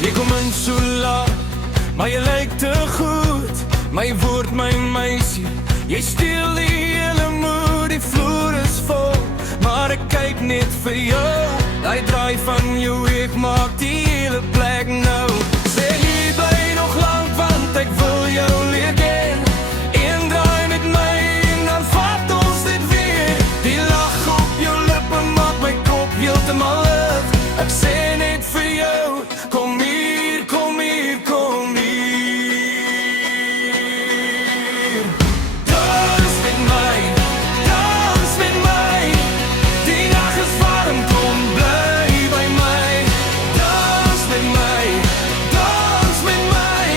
Je komt in zo laat, maar je lijkt te goed. Maar je wordt mijn meisje, jij steel die hele moed. Die vloer is vol, maar ik kijk niet voor jou. Hij draait van jou, ik maak die hele plek nou. Zeg je blij nog lang, want ik wil jou leren kennen. Eén draai met mij en dan vat ons dit weer. Die lach op je lippen maakt mijn kop heeltemal lucht. Ik zeg niet voor jou, kom hier, kom hier, kom hier. Dans met mij, dans met mij. Die nacht is warm, kom blij bij mij. Dans met mij, dans met mij.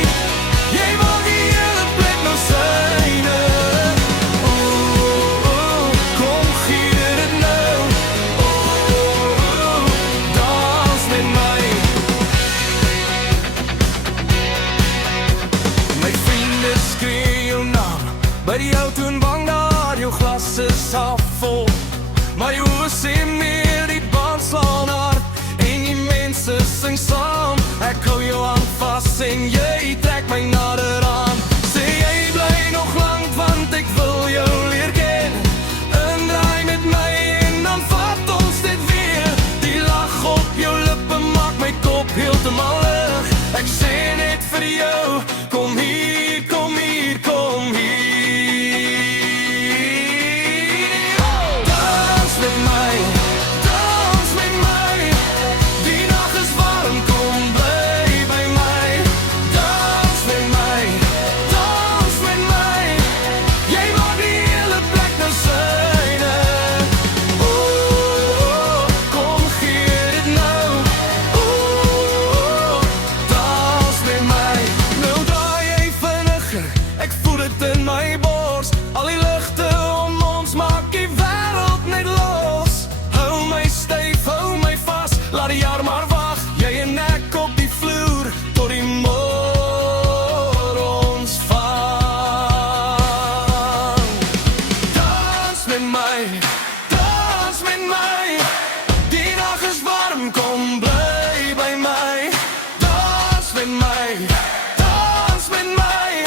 Jij mag die hele plek nog zijn. Kom hier het nou. Dans met mij. Mijn vrienden schreeuwen jouw naam. Bij die auto en bang daar, jouw glas is half vol. Maar je hoort ze meer, die band slaan hard. En die mensen zingen samen. Ik hou jou aan vast en jij trekt mij nader aan. Zeg jij blij nog lang, want ik wil jou leren kennen. Een draai met mij en dan vat ons dit weer. Die lach op jouw lippen maakt mijn kop heeltemal lucht. Ik zeg niet voor jou, kom hier, kom hier, kom hier. Dans met mij, dans met mij. Die nacht is warm, kom blij bij mij. Dans met mij, dans met mij. Jij mag die hele plek nou zijn. Kom hier het nou. Dans met mij. Nou draai even liggen, ik voel het in mijn borst. Al die luchten om ons maakt die wereld niet los. Hou mij stijf, hou mij vast, laat die arm maar wacht. Jij je nek op die vloer, tot die morgen ons vangt. Dans met mij, dans met mij. Die nacht is warm, kom blij bij mij. Dans met mij, dans met mij.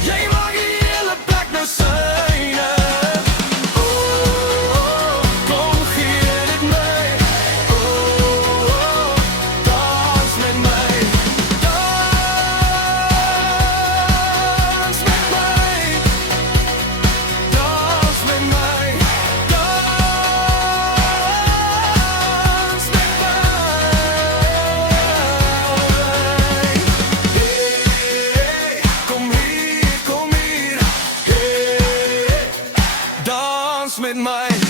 Jij mag die hele plek nou zijn. Kom hier met mij. Dans met mij. Dans met mij. Dans met mij. Dans met mij. Hey, kom hier, kom hier. Hey, dans met mij.